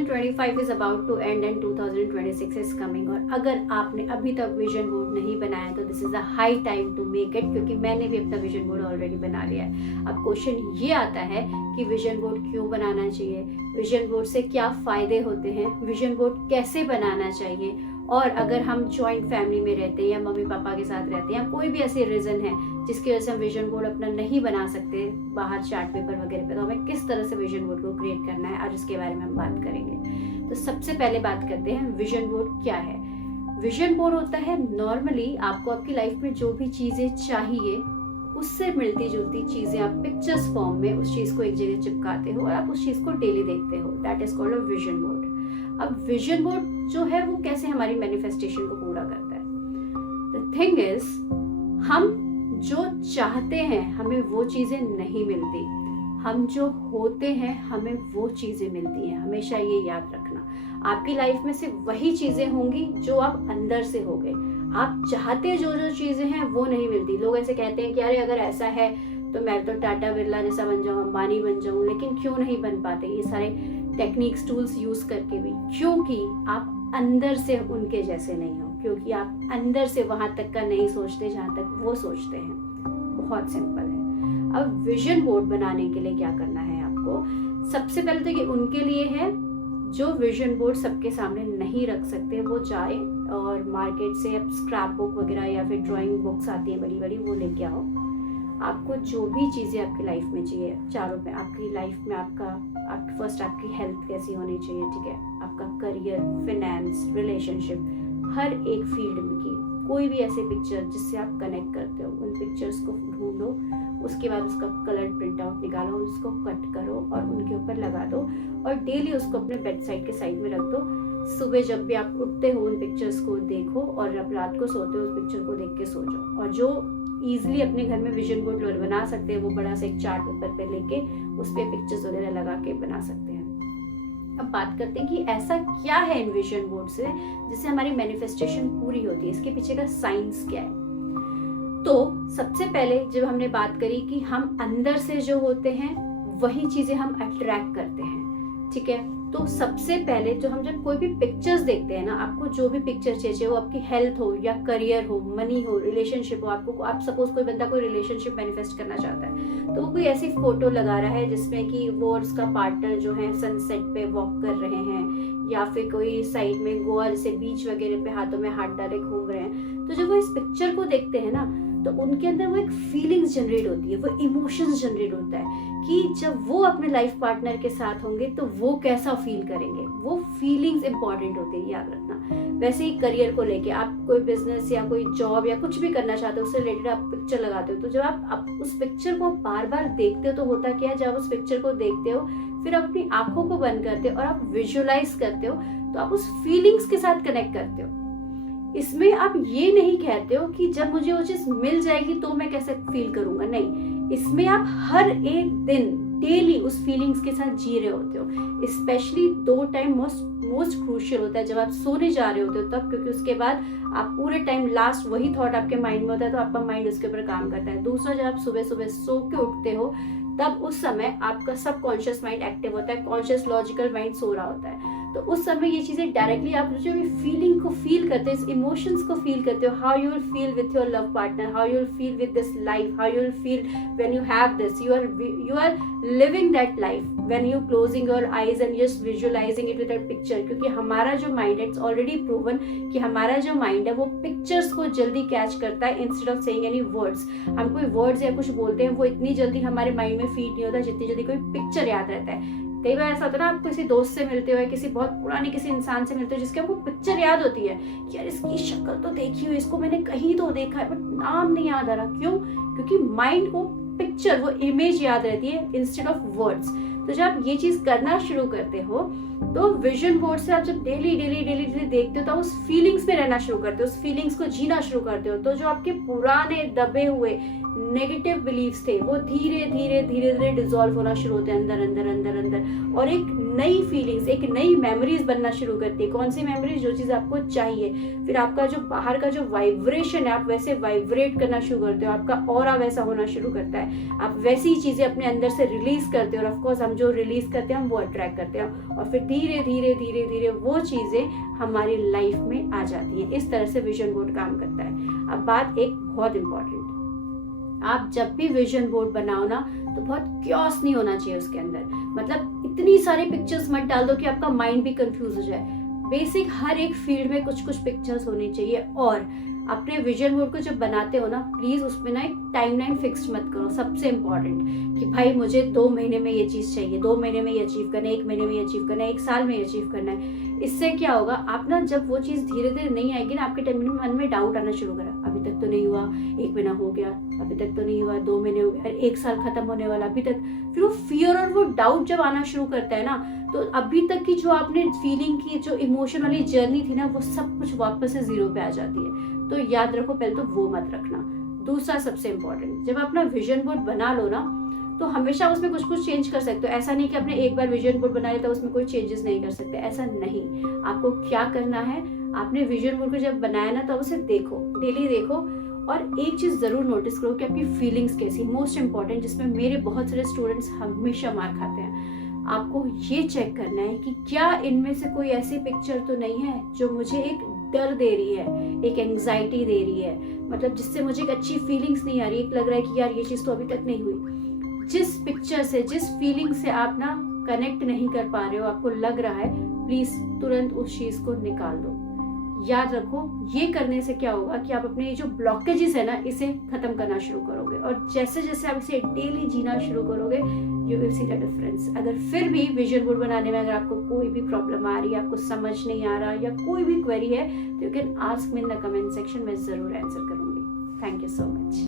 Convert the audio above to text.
2025 is about to end and 2026 is coming, और अगर आपने अभी तक विजन बोर्ड नहीं बनाया तो this is a high time to make it, क्योंकि मैंने भी अपना विजन बोर्ड ऑलरेडी बना लिया है। अब क्वेश्चन ये आता है कि विजन बोर्ड क्यों बनाना चाहिए, विजन बोर्ड से क्या फायदे होते हैं, विजन बोर्ड कैसे बनाना चाहिए, और अगर हम जॉइंट फैमिली में रहते हैं या मम्मी पापा के साथ रहते हैं या कोई भी ऐसे रीज़न है जिसकी वजह से हम विजन बोर्ड अपना नहीं बना सकते बाहर चार्ट पेपर वगैरह पे, तो हमें किस तरह से विजन बोर्ड को क्रिएट करना है, आज इसके बारे में हम बात करेंगे। तो सबसे पहले बात करते हैं विजन बोर्ड क्या है। विजन बोर्ड होता है नॉर्मली आपको आपकी लाइफ में जो भी चीज़ें चाहिए उससे मिलती जुलती चीज़ें आप पिक्चर्स फॉर्म में उस चीज़ को एक जगह चिपकाते हो और आप उस चीज़ को डेली देखते हो, that is called a vision board. अब विजन बोर्ड जो है वो कैसे हमारी मैनिफेस्टेशन को पूरा करता है। द थिंग इज, हम जो चाहते हैं हमें वो चीज़ें नहीं मिलती, हम जो होते हैं हमें वो चीज़ें मिलती हैं। हमेशा ये याद रखना, आपकी लाइफ में सिर्फ वही चीज़ें होंगी जो आप अंदर से हो गए। आप चाहते जो जो चीज़ें हैं वो नहीं मिलती। लोग ऐसे कहते हैं कि अरे अगर ऐसा है तो मैं तो टाटा बिरला जैसा बन जाऊँ, अंबानी बन जाऊँ, लेकिन क्यों नहीं बन पाते ये सारे टेक्निक्स टूल्स यूज़ करके भी? क्योंकि आप अंदर से उनके जैसे नहीं हो, क्योंकि आप अंदर से वहाँ तक का नहीं सोचते जहाँ तक वो सोचते हैं। बहुत सिंपल है। अब विजन बोर्ड बनाने के लिए क्या करना है आपको, सबसे पहले तो ये उनके लिए है जो विजन बोर्ड सबके सामने नहीं रख सकते, वो जाए और मार्केट से अब स्क्रैप बुक वगैरह या फिर ड्राइंग बुक्स आती है बड़ी बड़ी, वो लेके आओ। आपको जो भी चीज़ें आपकी लाइफ में चाहिए, चारों में आपकी लाइफ में फर्स्ट आपकी हेल्थ कैसी होनी चाहिए, ठीक है, आपका करियर, फिनेंस, रिलेशनशिप, हर एक फील्ड में की कोई भी ऐसे पिक्चर जिससे आप कनेक्ट करते हो, उन पिक्चर्स को ढूंढो, उसके बाद उसका कलर प्रिंट आउट निकालो, उसको कट करो और उनके ऊपर लगा दो और डेली उसको अपने बेड साइड के साइड में रख दो। सुबह जब भी आप उठते हो उन पिक्चर्स को देखो और जब रात को सोते हो उस पिक्चर को देख के सो जाओ। और जो ईजिली अपने घर में विजन बोर्ड बना सकते हैं वो बड़ा सा एक चार्ट पेपर पे लेके उस पर पिक्चर्स वगैरह लगा के बना सकते हैं। अब बात करते हैं कि ऐसा क्या है इन विजन बोर्ड से जिससे हमारी मैनिफेस्टेशन पूरी होती है, इसके पीछे का साइंस क्या है। तो सबसे पहले जब हमने बात करी कि हम अंदर से जो होते हैं वही चीजें हम अट्रैक्ट करते हैं, ठीक है, तो सबसे पहले जो हम जब कोई भी पिक्चर्स देखते हैं ना, आपको जो भी पिक्चर चाहिए वो आपकी हेल्थ हो या करियर हो, मनी हो, रिलेशनशिप हो, आप सपोज कोई बंदा कोई रिलेशनशिप मैनिफेस्ट करना चाहता है तो वो कोई ऐसी फोटो लगा रहा है जिसमें कि वो और उसका पार्टनर जो है सनसेट पे वॉक कर रहे हैं या फिर कोई साइड में गोवा जैसे बीच वगैरह पे हाथों में हाथ डाले घूम रहे हैं। तो जब वो इस पिक्चर को देखते हैं ना तो उनके अंदर वो एक फीलिंग्स जनरेट होती है, वो इमोशंस जनरेट होता है कि जब वो अपने लाइफ पार्टनर के साथ होंगे तो वो कैसा फील करेंगे। वो फीलिंग्स इंपॉर्टेंट होती है, याद रखना। वैसे ही करियर को लेके आप कोई बिजनेस या कोई जॉब या कुछ भी करना चाहते हो उससे रिलेटेड आप पिक्चर लगाते हो, तो जब आप उस पिक्चर को बार बार देखते हो तो होता क्या है, जब उस पिक्चर को देखते हो फिर आप अपनी आंखों को बंद करते हो और आप विजुअलाइज करते हो तो आप उस फीलिंग्स के साथ कनेक्ट करते हो। इसमें आप ये नहीं कहते हो कि जब मुझे वो चीज मिल जाएगी तो मैं कैसे फील करूंगा, नहीं, इसमें आप हर एक दिन डेली उस फीलिंग्स के साथ जी रहे होते हो। स्पेशली 2 टाइम मोस्ट क्रूशियल होता है, जब आप सोने जा रहे होते हो तब, क्योंकि उसके बाद आप पूरे टाइम लास्ट वही थॉट आपके माइंड में होता है तो आपका माइंड उसके ऊपर काम करता है। दूसरा, जब आप सुबह सुबह सो के उठते हो तब उस समय आपका सबकॉन्शियस माइंड एक्टिव होता है, कॉन्शियस लॉजिकल माइंड सो रहा होता है। तो उस समय ये चीजें डायरेक्टली आप जो भी फीलिंग को फील करते हो, इस इमोशंस को फील करते हो, how you will feel with your love partner, how you will feel with this life, how you will feel when you have this, you are living that life when you closing your eyes and just visualising it with that picture. क्योंकि हमारा जो mind है, it's already proven कि हमारा जो mind है वो pictures को जल्दी कैच करता है instead of saying any words. हम कोई वर्ड्स या कुछ बोलते हैं वो इतनी जल्दी हमारे माइंड में फीड नहीं होता जितनी जल्दी कोई पिक्चर याद रहता है। कई बार ऐसा होता है ना, आप किसी दोस्त से मिलते हो या किसी बहुत पुराने किसी इंसान से मिलते हो जिसकी आपको पिक्चर याद होती है कि यार इसकी शक्ल तो देखी हुई, इसको मैंने कहीं तो देखा है बट नाम नहीं याद आ रहा। क्यों? क्योंकि माइंड को पिक्चर, वो इमेज याद रहती है इंस्टेड ऑफ वर्ड्स। तो जब आप ये चीज करना शुरू करते हो तो विजन बोर्ड से आप जब डेली देखते हो तो उस फीलिंग्स में रहना शुरू करते हो, उस फीलिंग्स को जीना शुरू करते हो। तो जो आपके पुराने दबे हुए नेगेटिव बिलीव्स थे वो धीरे धीरे डिसॉल्व होना शुरू होते हैं अंदर और एक नई फीलिंग्स, एक नई मेमोरीज बनना शुरू करती है। कौन सी मेमोरीज? जो चीज़ आपको चाहिए। फिर आपका जो बाहर का जो वाइब्रेशन है, आप वैसे वाइब्रेट करना शुरू करते हो, आपका ऑरा वैसा होना शुरू करता है, आप वैसी चीज़ें अपने अंदर से रिलीज करते हो, और ऑफकोर्स हम जो रिलीज करते हैं हम वो अट्रैक्ट करते हैं, और फिर धीरे धीरे धीरे धीरे वो चीज़ें हमारी लाइफ में आ जाती हैं। इस तरह से विजन बोर्ड काम करता है। अब बात एक बहुत इंपॉर्टेंट, आप जब भी विजन बोर्ड बनाओ ना तो बहुत क्योस नहीं होना चाहिए उसके अंदर। मतलब इतनी सारी पिक्चर्स मत डाल दो कि आपका माइंड भी कंफ्यूज हो जाए। बेसिक हर एक फील्ड में कुछ कुछ पिक्चर्स होनी चाहिए। और अपने विजन बोर्ड को जब बनाते हो ना, प्लीज उसमें ना एक टाइमलाइन फिक्स मत करो। सबसे इम्पोर्टेंट कि भाई मुझे 2 महीने में ये चीज चाहिए, 2 महीने में ये अचीव करना है, 1 महीने में ये अचीव करना है, 1 साल में ये अचीव करना है। इससे क्या होगा, आप ना जब वो चीज धीरे धीरे नहीं आएगी ना, आपके मन में डाउट आना शुरू करा, अभी तक तो नहीं हुआ, 1 महीना हो गया, अभी तक तो नहीं हुआ, 2 महीने हो गए, 1 साल खत्म होने वाला, अभी तक। फिर वो फियर और वो डाउट जब आना शुरू करता है ना, तो अभी तक की जो आपने फीलिंग की, जो इमोशन वाली जर्नी थी ना, वो सब कुछ वापस से जीरो पे आ जाती है। तो याद रखो, पहले तो वो मत रखना। दूसरा सबसे इम्पोर्टेंट, जब अपना विजन बोर्ड बना लो ना, तो हमेशा उसमें कुछ कुछ चेंज कर सकते हो। ऐसा नहीं कि आपने एक बार विजन बोर्ड बना लिया तो उसमें कोई चेंजेस नहीं कर सकते, ऐसा नहीं। आपको क्या करना है, आपने विजन बोर्ड को जब बनाया ना, तो उसे देखो, डेली देखो, और एक चीज जरूर नोटिस करो कि आपकी फीलिंग्स कैसी। मोस्ट इंपॉर्टेंट, जिसमें मेरे बहुत सारे स्टूडेंट्स हमेशा मार खाते हैं, आपको ये चेक करना है कि क्या इनमें से कोई ऐसी पिक्चर तो नहीं है जो मुझे एक डर दे रही है, एक एंग्जाइटी दे रही है, मतलब जिससे मुझे एक अच्छी फीलिंग्स नहीं आ रही, एक लग रहा है कि यार ये चीज़ तो अभी तक नहीं हुई। जिस पिक्चर से, जिस फीलिंग से आप ना कनेक्ट नहीं कर पा रहे हो, आपको लग रहा है, प्लीज तुरंत उस चीज़ को निकाल दो। याद रखो, ये करने से क्या होगा कि आप अपने जो ब्लॉकेजेस है ना, इसे खत्म करना शुरू करोगे, और जैसे जैसे आप इसे डेली जीना शुरू करोगे, you will see the difference. अगर फिर भी विजन बोर्ड बनाने में अगर आपको कोई भी प्रॉब्लम आ रही है, आपको समझ नहीं आ रहा, या कोई भी क्वेरी है, तो you can ask me in the comment section, मैं जरूर आंसर करूंगी। Thank you so much.